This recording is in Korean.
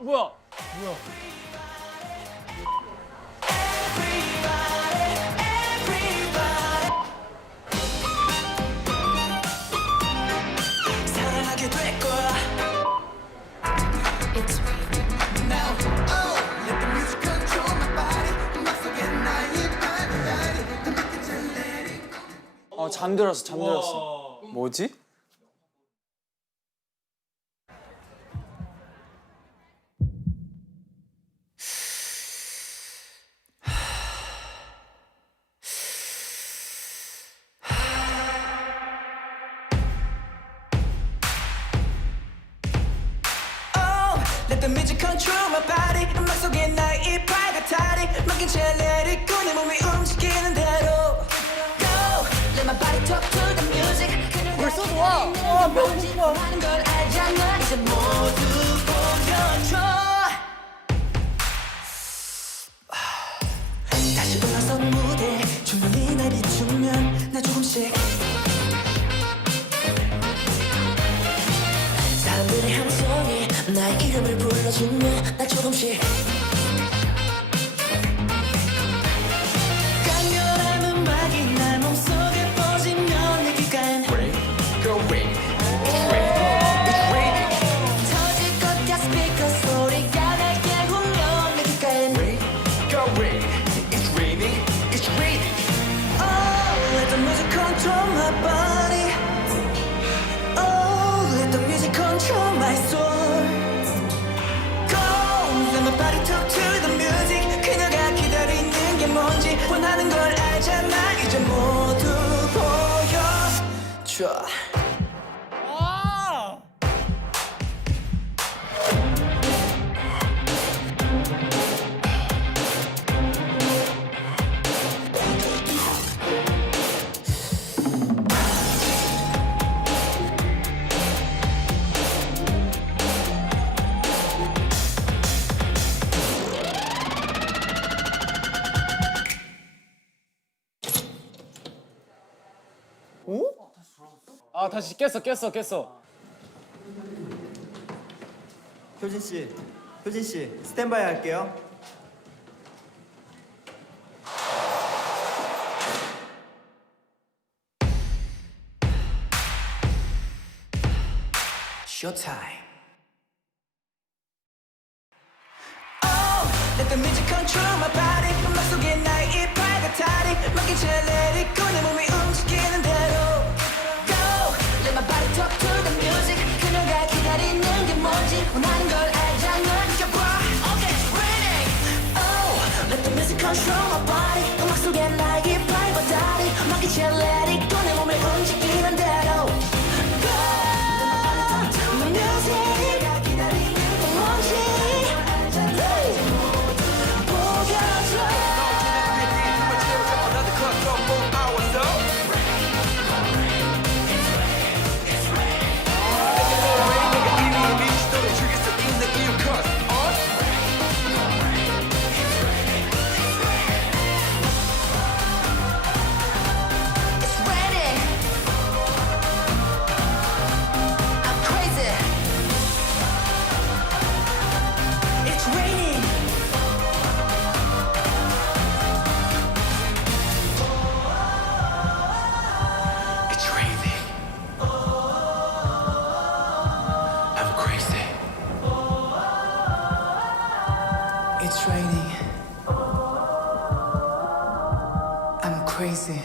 뭐야? 사랑하게 될 거야. Now, oh, let the music control my body. 맘속에 나의 바다리. let it go. 잠들었어. 뭐지? Let the music control my body. 맘속에 나의 바다리. 맡긴 채 let it go. 내 몸이 움직이는 대로. Go, let my body talk to the music. 벌써 좋아. 배고파. 하는 걸 알잖아. 이제 모두 보여줘. 다시 올라선 무대. 조명이 날 비추면 나 조금씩. 사람들의 함성이 나의 이름을 불러주면 나 조금씩. 강렬한 음악이 날 몸속에 퍼지면 내 귓가엔 터질 것 같은 스피커 소리가 날 깨우면 내 귓가엔 Oh, let the music control my body. Oh, let the music control my soul. Go, let my body talk to the music. 그녀가 기다리는 게 뭔지 원하는 걸 알잖아. 이제 모두 보여줘. 다시 깼어. 효진 씨, 스탠바이 할게요. Showtime. Oh, let the music control my body. 맘속에 나의 바다리. 맡긴 채 let it go. 내 몸이 움직이는 대로. Go, let my body talk to the music. 그녀가 기다리는 게 뭔지 원하는 걸 알잖아. 느껴봐. Okay, ready. Oh, let the music control my body. 음악 속에 나의 바다리. 맡긴 채 let it go. 내 몸을 움직이는 대로. It's raining. I'm crazy.